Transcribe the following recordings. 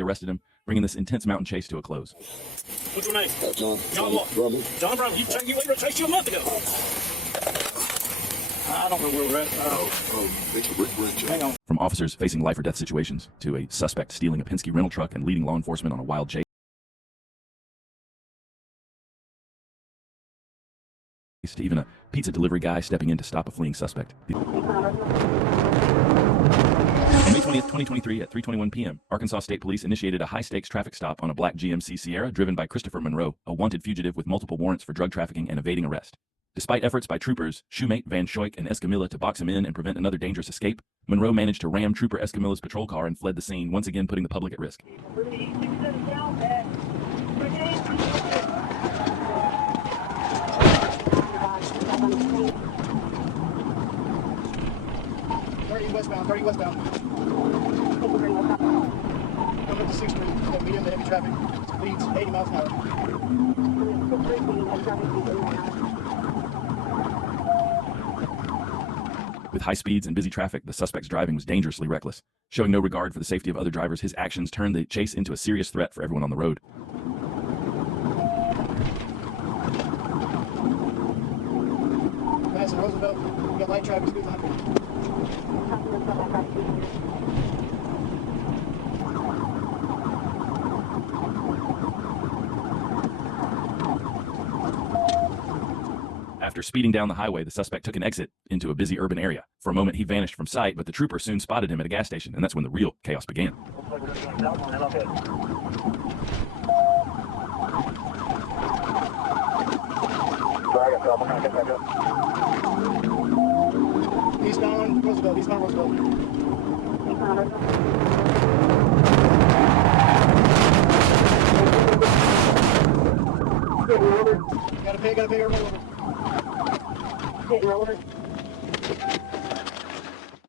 arrested him, bringing this intense mountain chase to a close. What's your name? John. John what? Drummond. John Brown. You chased you a month ago. I don't know where we're at. It's a brick bridge. Hang on. From officers facing life or death situations to a suspect stealing a Penske rental truck and leading law enforcement on a wild chase to even a pizza delivery guy stepping in to stop a fleeing suspect. On May 20th, 2023 at 3:21 p.m., Arkansas State Police initiated a high-stakes traffic stop on a black GMC Sierra driven by Christopher Monroe, a wanted fugitive with multiple warrants for drug trafficking and evading arrest. Despite efforts by troopers Shoemate, Van Schoik, and Escamilla to box him in and prevent another dangerous escape, Monroe managed to ram Trooper Escamilla's patrol car and fled the scene, once again putting the public at risk. Westbound, 30 westbound. Come up to 6th Street, medium to heavy traffic. Speeds 80 miles an hour. With high speeds and busy traffic, the suspect's driving was dangerously reckless. Showing no regard for the safety of other drivers, his actions turned the chase into a serious threat for everyone on the road. Madison Roosevelt, we got light traffic, speeds 100. After speeding down the highway, the suspect took an exit into a busy urban area. For a moment, he vanished from sight, but the trooper soon spotted him at a gas station, and that's when the real chaos began. Eastbound Roosevelt, eastbound Roosevelt. Gotta pay her rollover.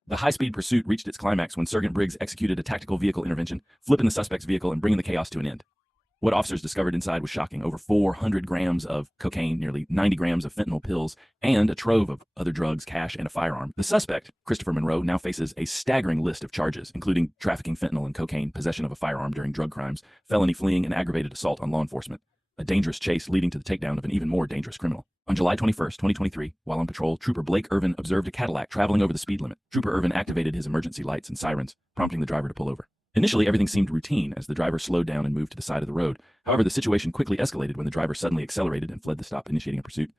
The high-speed pursuit reached its climax when Sergeant Briggs executed a tactical vehicle intervention, flipping the suspect's vehicle and bringing the chaos to an end. What officers discovered inside was shocking. Over 400 grams of cocaine, nearly 90 grams of fentanyl pills, and a trove of other drugs, cash, and a firearm. The suspect, Christopher Monroe, now faces a staggering list of charges, including trafficking fentanyl and cocaine, possession of a firearm during drug crimes, felony fleeing, and aggravated assault on law enforcement. A dangerous chase leading to the takedown of an even more dangerous criminal. On July 21st, 2023, while on patrol, Trooper Blake Irvin observed a Cadillac traveling over the speed limit. Trooper Irvin activated his emergency lights and sirens, prompting the driver to pull over. Initially, everything seemed routine as the driver slowed down and moved to the side of the road. However, the situation quickly escalated when the driver suddenly accelerated and fled the stop, initiating a pursuit.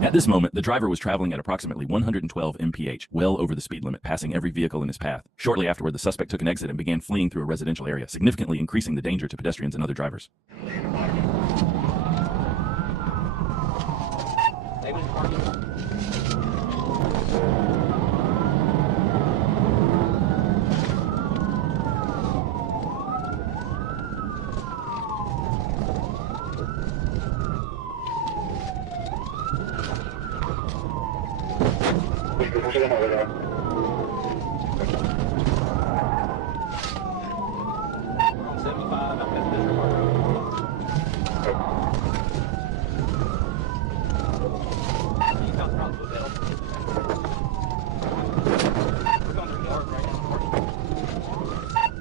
At this moment, the driver was traveling at approximately 112 mph, well over the speed limit, passing every vehicle in his path. Shortly afterward, the suspect took an exit and began fleeing through a residential area, significantly increasing the danger to pedestrians and other drivers.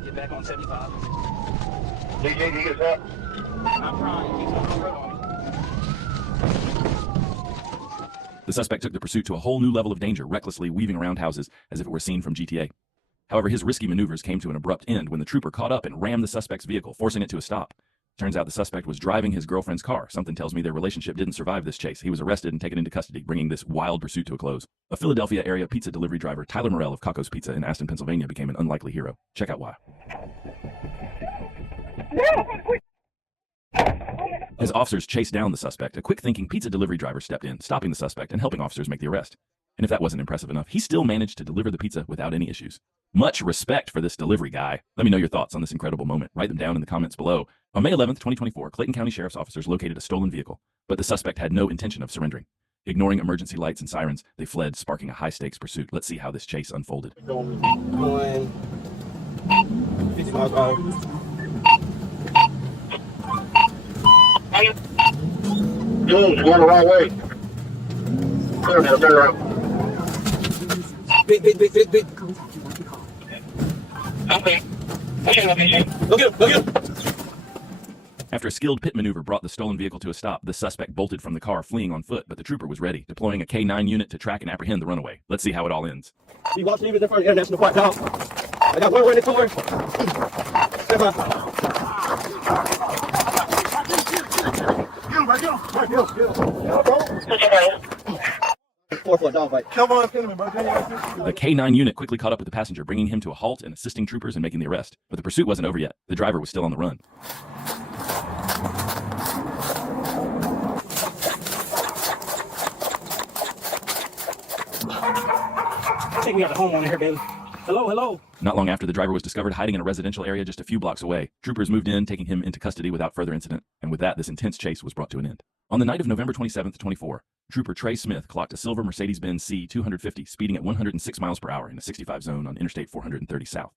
Get back on 75. DJ, you get us up? I'm trying. He's on the road on me. The suspect took the pursuit to a whole new level of danger, recklessly weaving around houses as if it were seen from GTA. However, his risky maneuvers came to an abrupt end when the trooper caught up and rammed the suspect's vehicle, forcing it to a stop. Turns out the suspect was driving his girlfriend's car. Something tells me their relationship didn't survive this chase. He was arrested and taken into custody, bringing this wild pursuit to a close. A Philadelphia area pizza delivery driver, Tyler Morell of Caco's Pizza in Aston, Pennsylvania, became an unlikely hero. Check out why. As officers chased down the suspect, a quick-thinking pizza delivery driver stepped in, stopping the suspect and helping officers make the arrest. And if that wasn't impressive enough, he still managed to deliver the pizza without any issues. Much respect for this delivery guy. Let me know your thoughts on this incredible moment. Write them down in the comments below. On May 11th, 2024, Clayton County Sheriff's officers located a stolen vehicle, but the suspect had no intention of surrendering. Ignoring emergency lights and sirens, they fled, sparking a high-stakes pursuit. Let's see how this chase unfolded. Going 50 miles per hour. Dude, going the wrong way. Turn around. Big. Okay. Okay. Go get him. After a skilled pit maneuver brought the stolen vehicle to a stop, the suspect bolted from the car, fleeing on foot, but the trooper was ready, deploying a K-9 unit to track and apprehend the runaway. Let's see how it all ends. He walks in front of the International Park Dog. I got one way in the tour. Step up. Four for a dog fight. Come on, kill me, bro. The K-9 unit quickly caught up with the passenger, bringing him to a halt and assisting troopers in making the arrest. But the pursuit wasn't over yet. The driver was still on the run. Take me out the homeowner here, baby. Hello. Not long after, the driver was discovered hiding in a residential area just a few blocks away. Troopers moved in, taking him into custody without further incident. And with that, this intense chase was brought to an end. On the night of November 27th, 24, Trooper Trey Smith clocked a silver Mercedes-Benz C250 speeding at 106 miles per hour in a 65 zone on Interstate 430 South.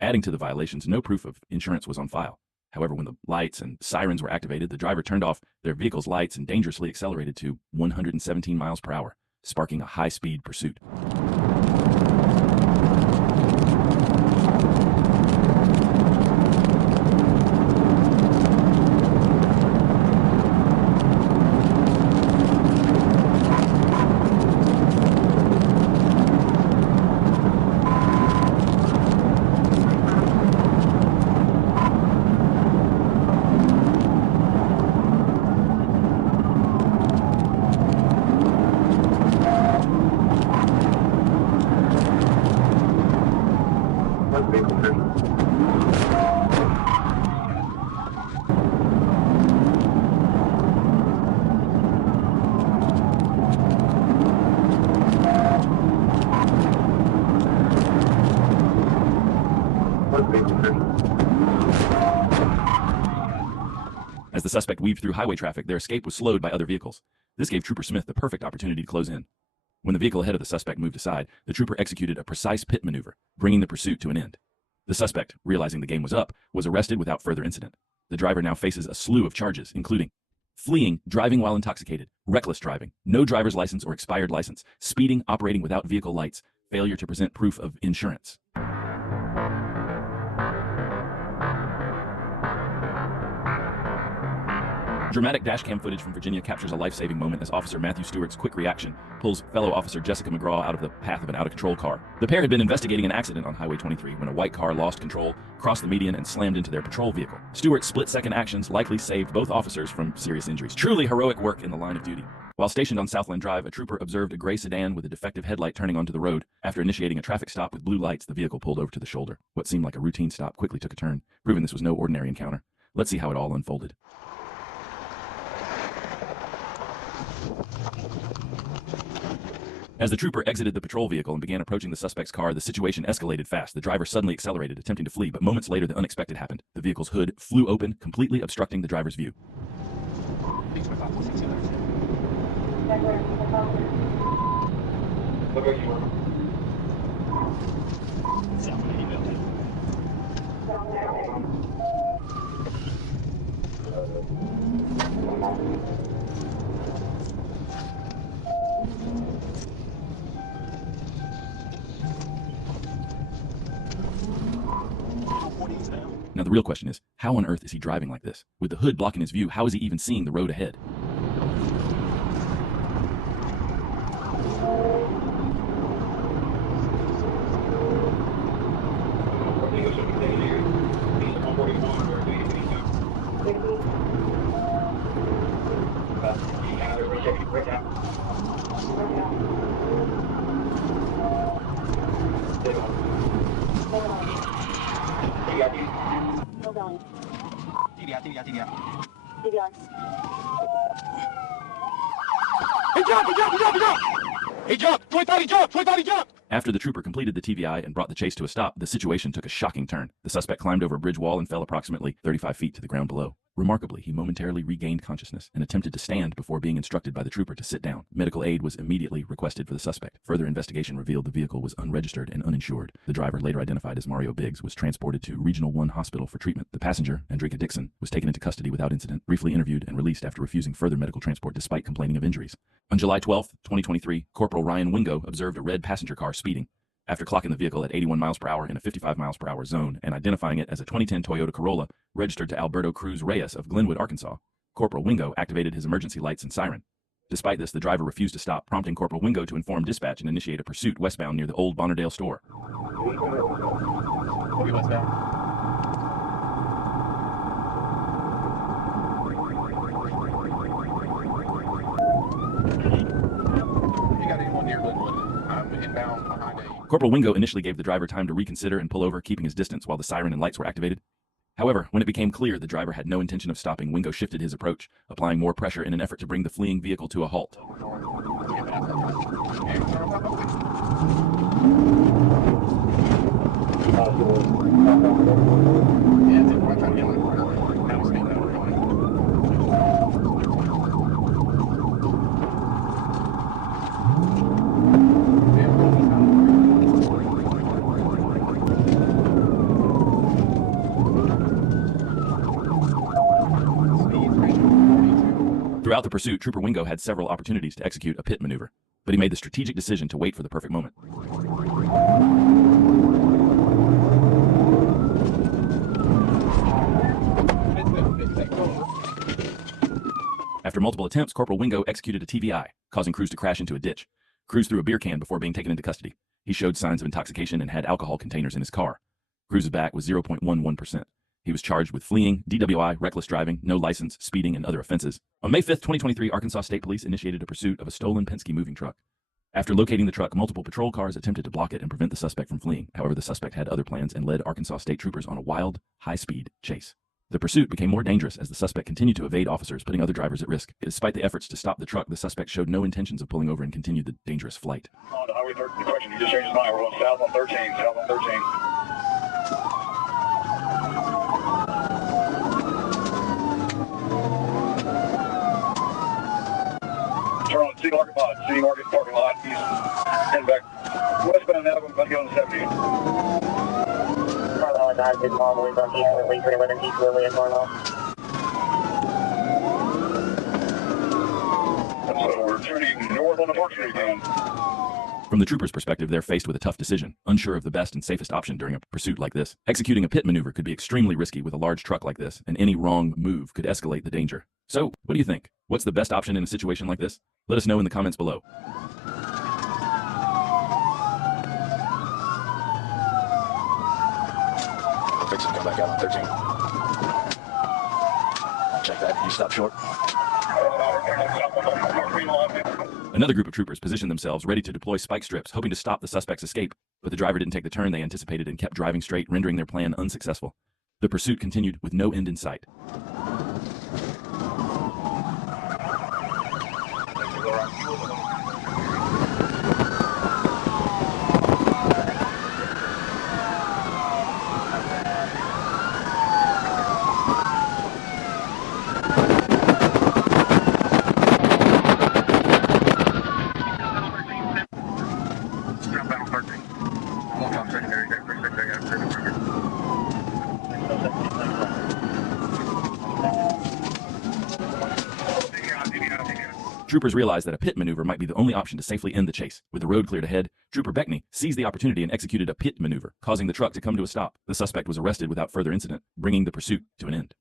Adding to the violations, no proof of insurance was on file. However, when the lights and sirens were activated, the driver turned off their vehicle's lights and dangerously accelerated to 117 miles per hour, sparking a high-speed pursuit. As the suspect weaved through highway traffic, their escape was slowed by other vehicles. This gave Trooper Smith the perfect opportunity to close in. When the vehicle ahead of the suspect moved aside, the trooper executed a precise pit maneuver, bringing the pursuit to an end. The suspect, realizing the game was up, was arrested without further incident. The driver now faces a slew of charges, including fleeing, driving while intoxicated, reckless driving, no driver's license or expired license, speeding, operating without vehicle lights, failure to present proof of insurance. Dramatic dashcam footage from Virginia captures a life-saving moment as Officer Matthew Stewart's quick reaction pulls fellow officer Jessica McGraw out of the path of an out-of-control car. The pair had been investigating an accident on Highway 23 when a white car lost control, crossed the median, and slammed into their patrol vehicle. Stewart's split-second actions likely saved both officers from serious injuries. Truly heroic work in the line of duty. While stationed on Southland Drive, a trooper observed a gray sedan with a defective headlight turning onto the road. After initiating a traffic stop with blue lights, the vehicle pulled over to the shoulder. What seemed like a routine stop quickly took a turn, proving this was no ordinary encounter. Let's see how it all unfolded. As the trooper exited the patrol vehicle and began approaching the suspect's car, the situation escalated fast. The driver suddenly accelerated, attempting to flee, but moments later the unexpected happened. The vehicle's hood flew open, completely obstructing the driver's view. Now the real question is, how on earth is he driving like this? With the hood blocking his view, how is he even seeing the road ahead? He jumped! He jumped! He jumped! He jumped! 2030 jumped! 2030 jumped! After the trooper completed the TVI and brought the chase to a stop, the situation took a shocking turn. The suspect climbed over a bridge wall and fell approximately 35 feet to the ground below. Remarkably, he momentarily regained consciousness and attempted to stand before being instructed by the trooper to sit down. Medical aid was immediately requested for the suspect. Further investigation revealed the vehicle was unregistered and uninsured. The driver, later identified as Mario Biggs, was transported to Regional 1 Hospital for treatment. The passenger, Andrika Dixon, was taken into custody without incident, briefly interviewed, and released after refusing further medical transport despite complaining of injuries. On July 12, 2023, Corporal Ryan Wingo observed a red passenger car speeding. After clocking the vehicle at 81 miles per hour in a 55 miles per hour zone and identifying it as a 2010 Toyota Corolla registered to Alberto Cruz Reyes of Glenwood, Arkansas, Corporal Wingo activated his emergency lights and siren. Despite this, the driver refused to stop, prompting Corporal Wingo to inform dispatch and initiate a pursuit westbound near the old Bonnerdale store. Corporal Wingo initially gave the driver time to reconsider and pull over, keeping his distance while the siren and lights were activated. However, when it became clear the driver had no intention of stopping, Wingo shifted his approach, applying more pressure in an effort to bring the fleeing vehicle to a halt. Throughout the pursuit, Trooper Wingo had several opportunities to execute a pit maneuver, but he made the strategic decision to wait for the perfect moment. After multiple attempts, Corporal Wingo executed a TVI, causing Cruz to crash into a ditch. Cruz threw a beer can before being taken into custody. He showed signs of intoxication and had alcohol containers in his car. Cruz's back was 0.11%. He was charged with fleeing, DWI, reckless driving, no license, speeding, and other offenses. On May 5, 2023, Arkansas State Police initiated a pursuit of a stolen Penske moving truck. After locating the truck, multiple patrol cars attempted to block it and prevent the suspect from fleeing. However, the suspect had other plans and led Arkansas State troopers on a wild, high-speed chase. The pursuit became more dangerous as the suspect continued to evade officers, putting other drivers at risk. Despite the efforts to stop the truck, the suspect showed no intentions of pulling over and continued the dangerous flight. On to Highway 13, correction, he just changed his mind. We're going south on 13, south on 13. Turn on City Market parking lot. He's heading back westbound now, I'm about to get on the 70. Carlo and I did all the way from here, we pretty much East Lily and Normal. So we're turning north on the Park Street again. From the trooper's perspective, they're faced with a tough decision, unsure of the best and safest option during a pursuit like this. Executing a pit maneuver could be extremely risky with a large truck like this, and any wrong move could escalate the danger. So, what do you think? What's the best option in a situation like this? Let us know in the comments below. Fix it, come back out on 13. Check that, you stop short. Another group of troopers positioned themselves ready to deploy spike strips, hoping to stop the suspect's escape, but the driver didn't take the turn they anticipated and kept driving straight, rendering their plan unsuccessful. The pursuit continued with no end in sight. Troopers realized that a pit maneuver might be the only option to safely end the chase. With the road cleared ahead, Trooper Beckney seized the opportunity and executed a pit maneuver, causing the truck to come to a stop. The suspect was arrested without further incident, bringing the pursuit to an end.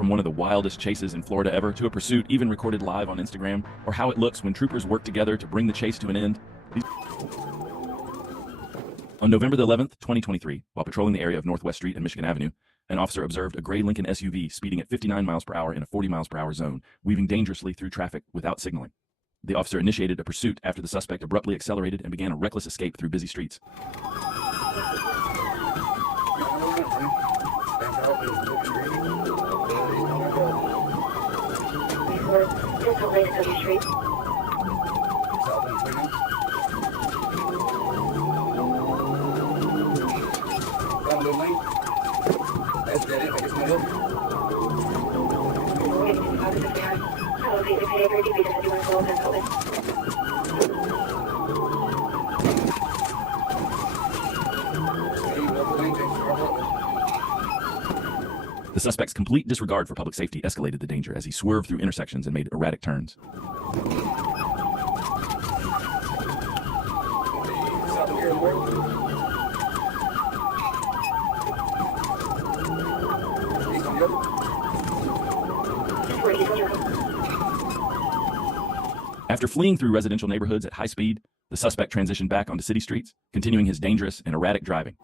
From one of the wildest chases in Florida ever to a pursuit even recorded live on Instagram, or how it looks when troopers work together to bring the chase to an end. On November the 11th, 2023, while patrolling the area of Northwest Street and Michigan Avenue, an officer observed a gray Lincoln SUV speeding at 59 miles per hour in a 40 miles per hour zone, weaving dangerously through traffic without signaling. The officer initiated a pursuit after the suspect abruptly accelerated and began a reckless escape through busy streets. The suspect's complete disregard for public safety escalated the danger as he swerved through intersections and made erratic turns. After fleeing through residential neighborhoods at high speed, the suspect transitioned back onto city streets, continuing his dangerous and erratic driving.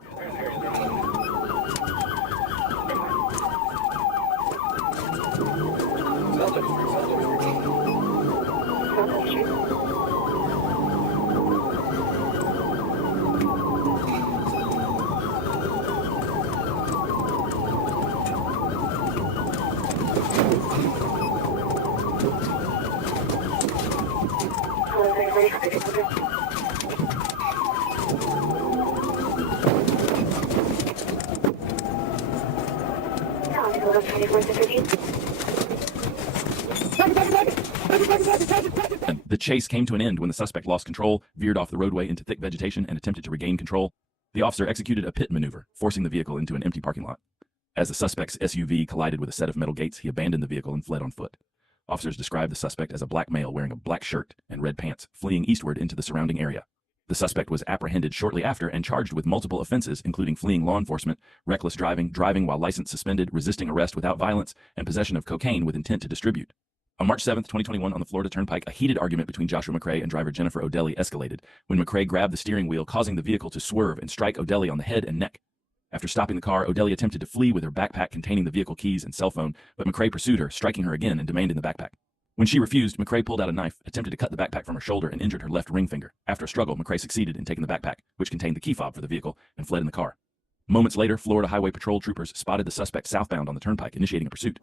The chase came to an end when the suspect lost control, veered off the roadway into thick vegetation, and attempted to regain control. The officer executed a pit maneuver, forcing the vehicle into an empty parking lot. As the suspect's SUV collided with a set of metal gates, he abandoned the vehicle and fled on foot. Officers described the suspect as a black male wearing a black shirt and red pants, fleeing eastward into the surrounding area. The suspect was apprehended shortly after and charged with multiple offenses, including fleeing law enforcement, reckless driving, driving while license suspended, resisting arrest without violence, and possession of cocaine with intent to distribute. On March 7, 2021, on the Florida Turnpike, a heated argument between Joshua McCray and driver Jennifer O'Delly escalated when McCray grabbed the steering wheel, causing the vehicle to swerve and strike O'Delly on the head and neck. After stopping the car, O'Delly attempted to flee with her backpack containing the vehicle keys and cell phone, but McCray pursued her, striking her again and demanding the backpack. When she refused, McCray pulled out a knife, attempted to cut the backpack from her shoulder, and injured her left ring finger. After a struggle, McCray succeeded in taking the backpack, which contained the key fob for the vehicle, and fled in the car. Moments later, Florida Highway Patrol troopers spotted the suspect southbound on the turnpike, initiating a pursuit.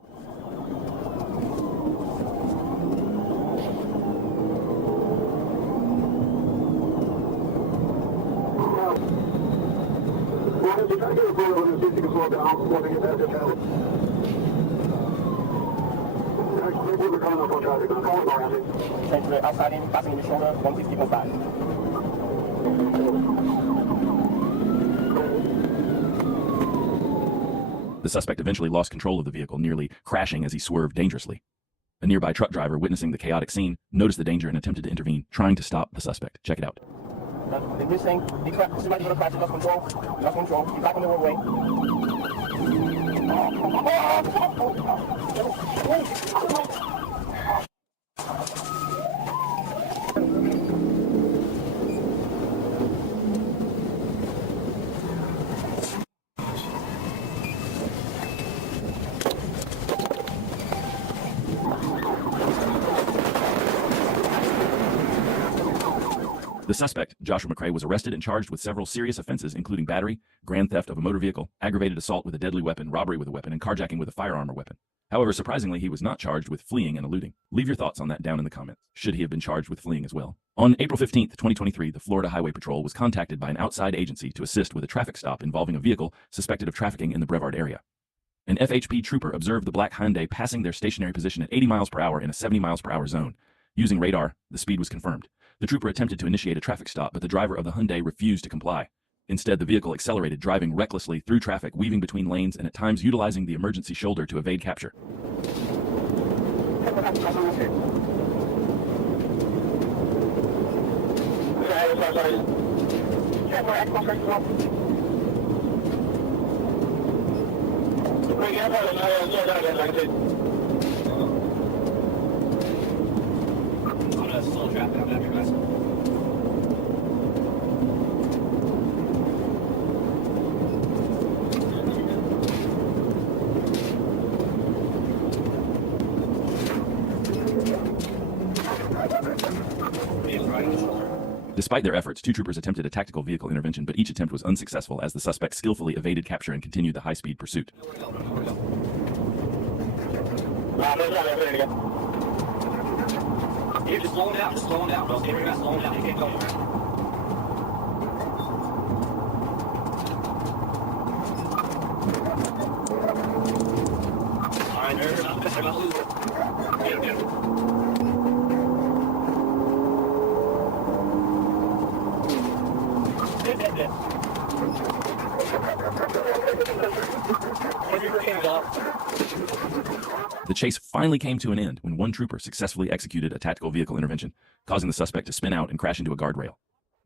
Outside in, passing in the shoulder, 150.5. The suspect eventually lost control of the vehicle, nearly crashing as he swerved dangerously. A nearby truck driver, witnessing the chaotic scene, noticed the danger and attempted to intervene, trying to stop the suspect. Check it out. This thing, somebody's going to crash, lost control, you're back on the roadway. The suspect, Joshua McCray, was arrested and charged with several serious offenses, including battery, grand theft of a motor vehicle, aggravated assault with a deadly weapon, robbery with a weapon, and carjacking with a firearm or weapon. However, surprisingly, he was not charged with fleeing and eluding. Leave your thoughts on that down in the comments. Should he have been charged with fleeing as well? On April 15, 2023, the Florida Highway Patrol was contacted by an outside agency to assist with a traffic stop involving a vehicle suspected of trafficking in the Brevard area. An FHP trooper observed the black Hyundai passing their stationary position at 80 miles per hour in a 70 miles per hour zone. Using radar, the speed was confirmed. The trooper attempted to initiate a traffic stop, but the driver of the Hyundai refused to comply. Instead, the vehicle accelerated, driving recklessly through traffic, weaving between lanes and at times utilizing the emergency shoulder to evade capture. Despite their efforts, two troopers attempted a tactical vehicle intervention, but each attempt was unsuccessful as the suspect skillfully evaded capture and continued the high-speed pursuit. You're just slowing down, bro. Stay right back, slowing down. You can't go anywhere. Alright, nervous. I'm just about to lose it. Get him. The chase finally came to an end when one trooper successfully executed a tactical vehicle intervention, causing the suspect to spin out and crash into a guardrail.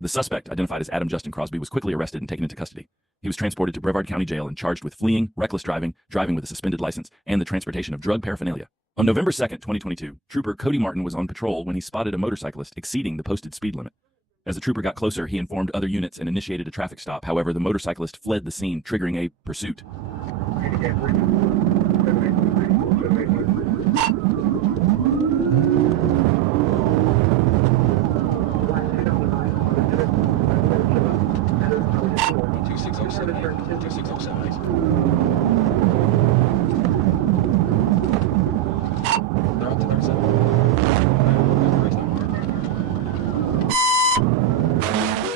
The suspect, identified as Adam Justin Crosby, was quickly arrested and taken into custody. He was transported to Brevard County Jail and charged with fleeing, reckless driving, driving with a suspended license, and the transportation of drug paraphernalia. On November 2nd, 2022, Trooper Cody Martin was on patrol when he spotted a motorcyclist exceeding the posted speed limit. As the trooper got closer, he informed other units and initiated a traffic stop. However, the motorcyclist fled the scene, triggering a pursuit.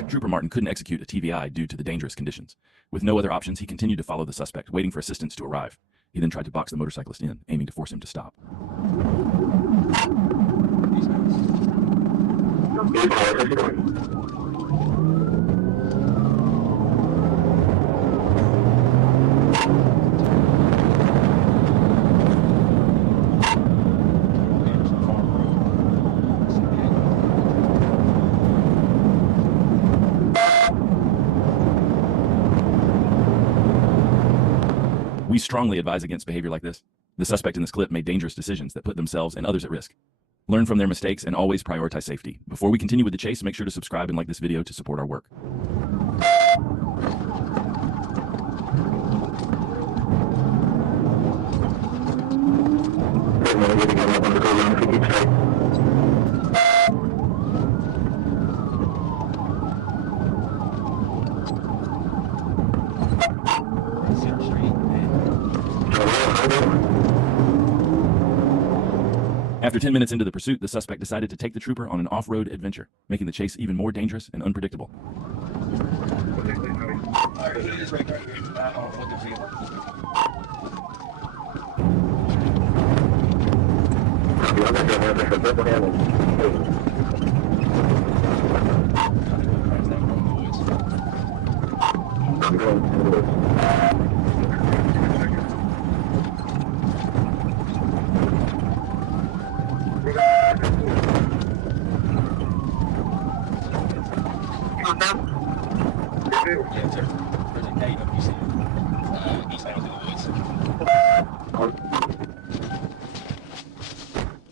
Trooper Martin couldn't execute a TVI due to the dangerous conditions. With no other options, he continued to follow the suspect, waiting for assistance to arrive. He then tried to box the motorcyclist in, aiming to force him to stop. We strongly advise against behavior like this. The suspect in this clip made dangerous decisions that put themselves and others at risk. Learn from their mistakes and always prioritize safety. Before we continue with the chase, make sure to subscribe and like this video to support our work. After 10 minutes into the pursuit, the suspect decided to take the trooper on an off-road adventure, making the chase even more dangerous and unpredictable.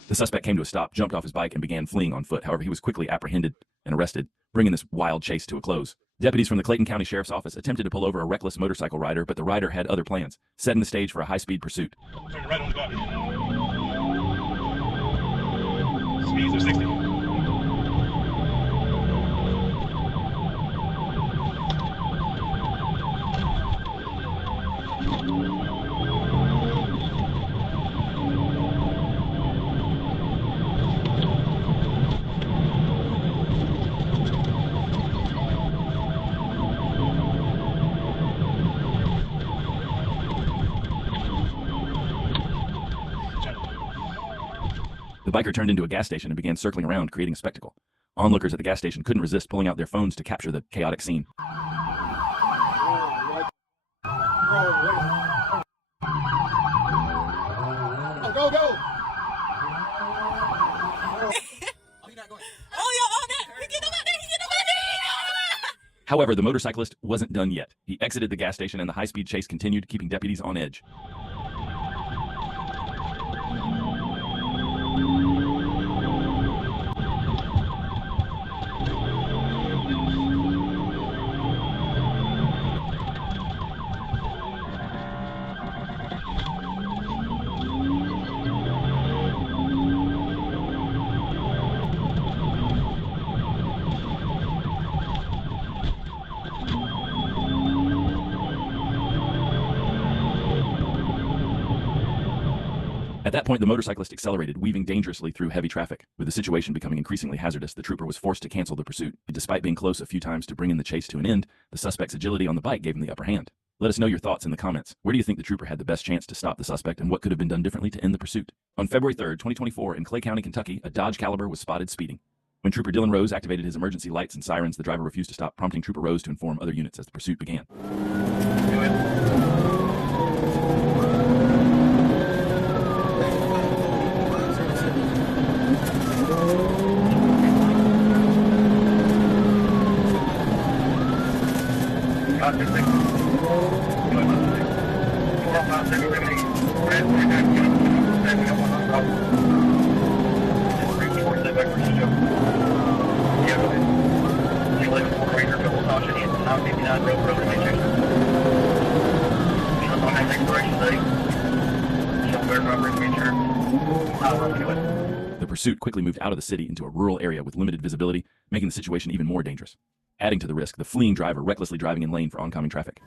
The suspect came to a stop, jumped off his bike, and began fleeing on foot. However, he was quickly apprehended and arrested, bringing this wild chase to a close. Deputies from the Clayton County Sheriff's Office attempted to pull over a reckless motorcycle rider, but the rider had other plans, setting the stage for a high-speed pursuit. Turn right on the button. Speeds are 60. The biker turned into a gas station and began circling around, creating a spectacle. Onlookers at the gas station couldn't resist pulling out their phones to capture the chaotic scene. Go, go! However, the motorcyclist wasn't done yet. He exited the gas station and the high-speed chase continued, keeping deputies on edge. At that point, the motorcyclist accelerated, weaving dangerously through heavy traffic. With the situation becoming increasingly hazardous, the trooper was forced to cancel the pursuit. Despite being close a few times to bringing the chase to an end, the suspect's agility on the bike gave him the upper hand. Let us know your thoughts in the comments. Where do you think the trooper had the best chance to stop the suspect, and what could have been done differently to end the pursuit? On February 3rd, 2024, in Clay County, Kentucky, a Dodge Caliber was spotted speeding. When Trooper Dylan Rose activated his emergency lights and sirens, the driver refused to stop, prompting Trooper Rose to inform other units as the pursuit began. The pursuit quickly moved out of the city into a rural area with limited visibility, making the situation even more dangerous. Adding to the risk, the fleeing driver recklessly driving in lane for oncoming traffic.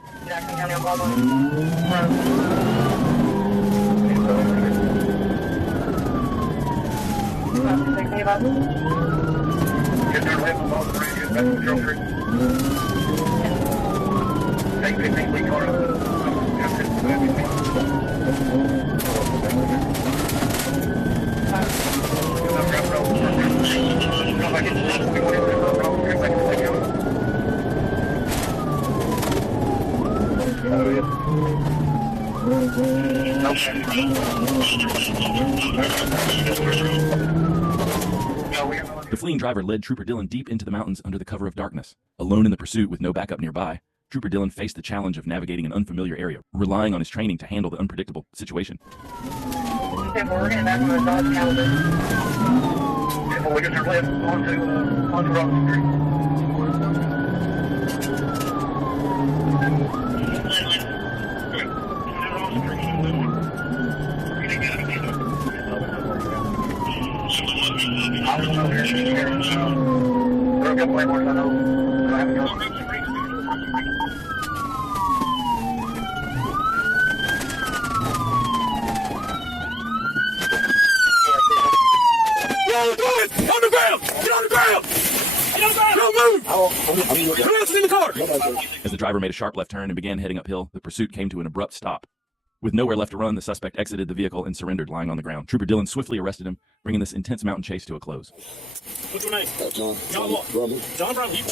The fleeing driver led Trooper Dylan deep into the mountains under the cover of darkness. Alone in the pursuit with no backup nearby, Trooper Dylan faced the challenge of navigating an unfamiliar area, relying on his training to handle the unpredictable situation. As the driver made a sharp left turn and began heading uphill, the pursuit came to an abrupt stop. With nowhere left to run, the suspect exited the vehicle and surrendered, lying on the ground. Trooper Dylan swiftly arrested him, bringing this intense mountain chase to a close. What's your name? John. John what? Drummond. John Brown. You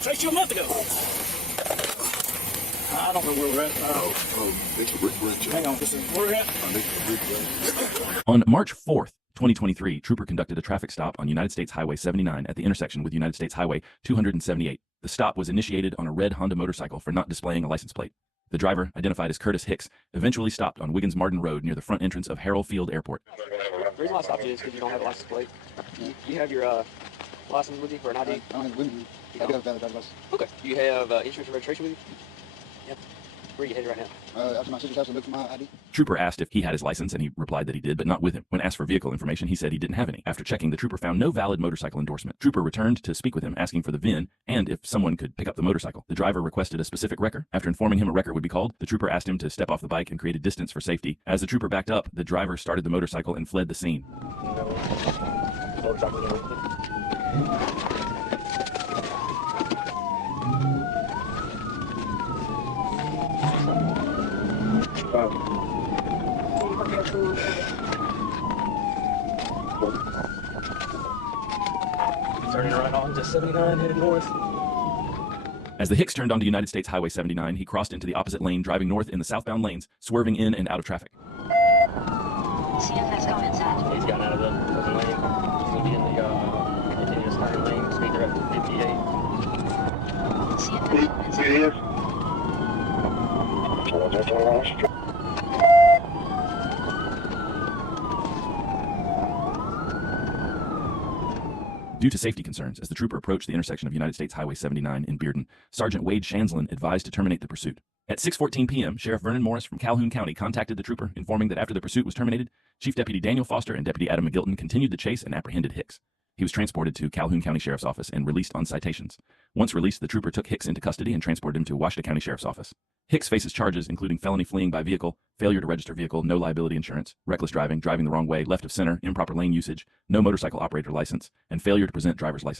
chased you a month ago. I don't know where we're at. It's a brick bridge. Hang on. Where we're at? It's a brick bridge. On March 4th, 2023, Trooper conducted a traffic stop on United States Highway 79 at the intersection with United States Highway 278. The stop was initiated on a red Honda motorcycle for not displaying a license plate. The driver, identified as Curtis Hicks, eventually stopped on Wiggins-Martin Road near the front entrance of Harrell Field Airport. The reason why I stopped you is because you don't have a license plate. You have your license with you for an ID? I don't have it with me. I do have a valid driver's license. Okay. Do you have insurance and registration with you? Yeah. Where are you headed right now? After my sister's house, I looked for my ID. Trooper asked if he had his license, and he replied that he did, but not with him. When asked for vehicle information, he said he didn't have any. After checking, the trooper found no valid motorcycle endorsement. Trooper returned to speak with him, asking for the VIN and if someone could pick up the motorcycle. The driver requested a specific wrecker. After informing him a wrecker would be called, the trooper asked him to step off the bike and create a distance for safety. As the trooper backed up, the driver started the motorcycle and fled the scene. Turning right on to 79, headed north. As the Hicks turned onto United States Highway 79, he crossed into the opposite lane, driving north in the southbound lanes, swerving in and out of traffic. CFS comments at. He's gotten out of the lane. He's going to be in the continuous turning lane. Speed there at 58. CFS comments at. It is. Due to safety concerns, as the trooper approached the intersection of United States Highway 79 in Bearden, Sergeant Wade Shanslin advised to terminate the pursuit. At 6:14 p.m., Sheriff Vernon Morris from Calhoun County contacted the trooper, informing that after the pursuit was terminated, Chief Deputy Daniel Foster and Deputy Adam McGilton continued the chase and apprehended Hicks. He was transported to Calhoun County Sheriff's Office and released on citations. Once released, the trooper took Hicks into custody and transported him to Washita County Sheriff's Office. Hicks faces charges including felony fleeing by vehicle, failure to register vehicle, no liability insurance, reckless driving, driving the wrong way, left of center, improper lane usage, no motorcycle operator license, and failure to present driver's license.